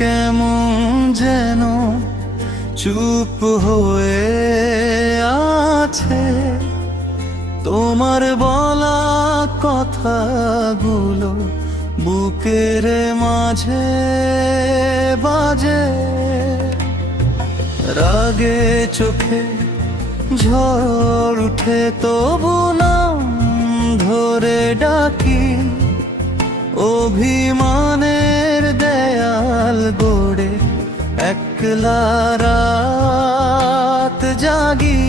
কেমন যেন চুপ হয়ে আছে, তোমার বলা কথাগুলো বুকের মাঝে বাজে। রাগে চোখে ঝড় উঠে তবু নাম ধরে ডাকি, অভিমানের দেয়াল গড়ে একলা রাত জাগি।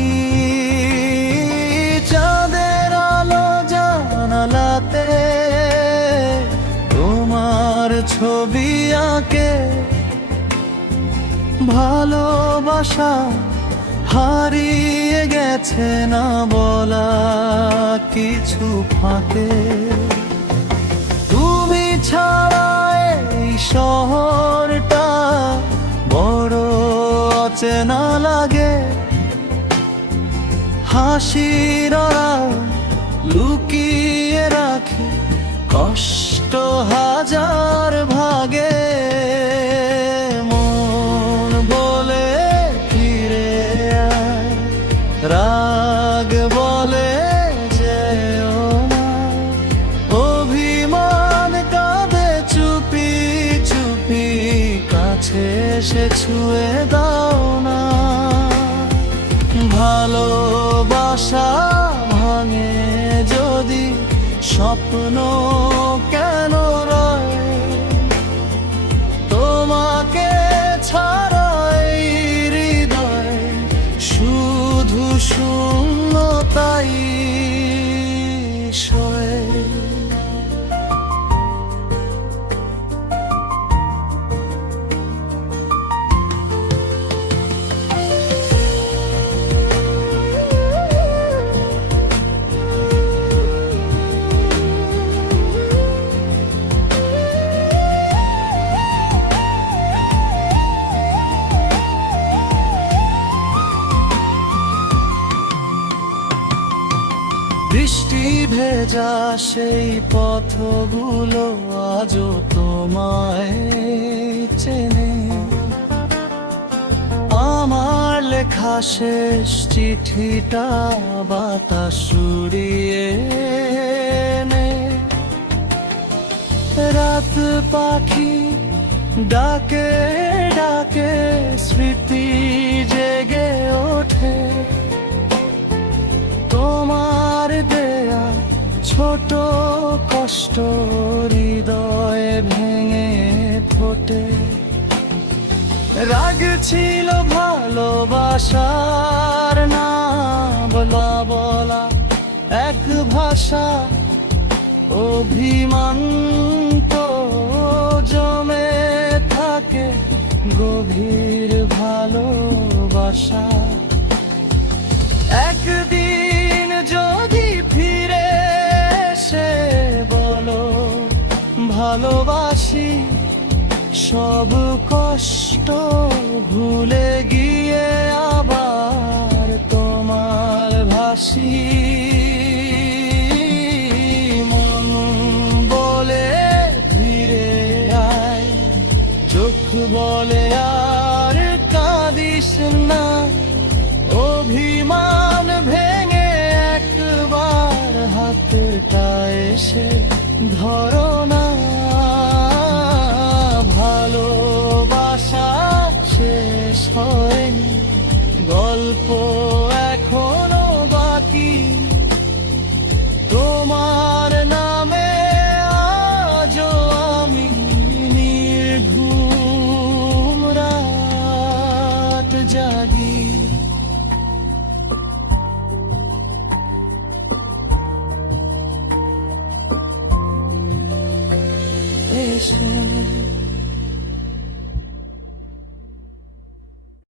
চাঁদের আলো জানালাতে তোমার ছবি আঁকে, ভালোবাসা হারিয়ে গেছে না বলা কিছু ফাঁকে। তুমি ছাড়া এই শহরটা বড় অচেনা লাগে, হাসির লুকিয়ে রাখে কষ্ট হাজার ভাগে। মন বলে ফিরে আয়, রাগ বলে যেও না, অভিমান কাঁদে চুপি চুপি, কাছে এসে ছুঁয়ে দাও না। ভালোবাসা ভাঙে যদি স্বপ্ন কেন রয়, তোমাকে ছাড়াই হৃদয় শুধু শূন্যতাই সয়। বৃষ্টি ভেজা সেই পথগুলো আজও তোমায় চেনে, আমার লেখা শেষ চিঠিটা বাতাস উড়িয়ে নে। রাত পাখি ডাকে ডাকে স্মৃতি জেগে ওঠে, তোমার দেয়া ছোট কষ্ট হৃদয়ে ভেঙে ফোটে। রাগ ছিল ভালোবাসার না বলা বলা এক ভাষা, অভিমান তো জমে থাকে গভীর ভালোবাসা। একদিন যদি ফিরে এসে বলো ভালোবাসি, সব কষ্ট ভুলে গিয়ে আবার তোমার ভাসি। মন বলে ফিরে আয়, চোখ বলে আর কাঁদিস না, অভিমান ভেঙে একবার হাতটা এসে ধরো না।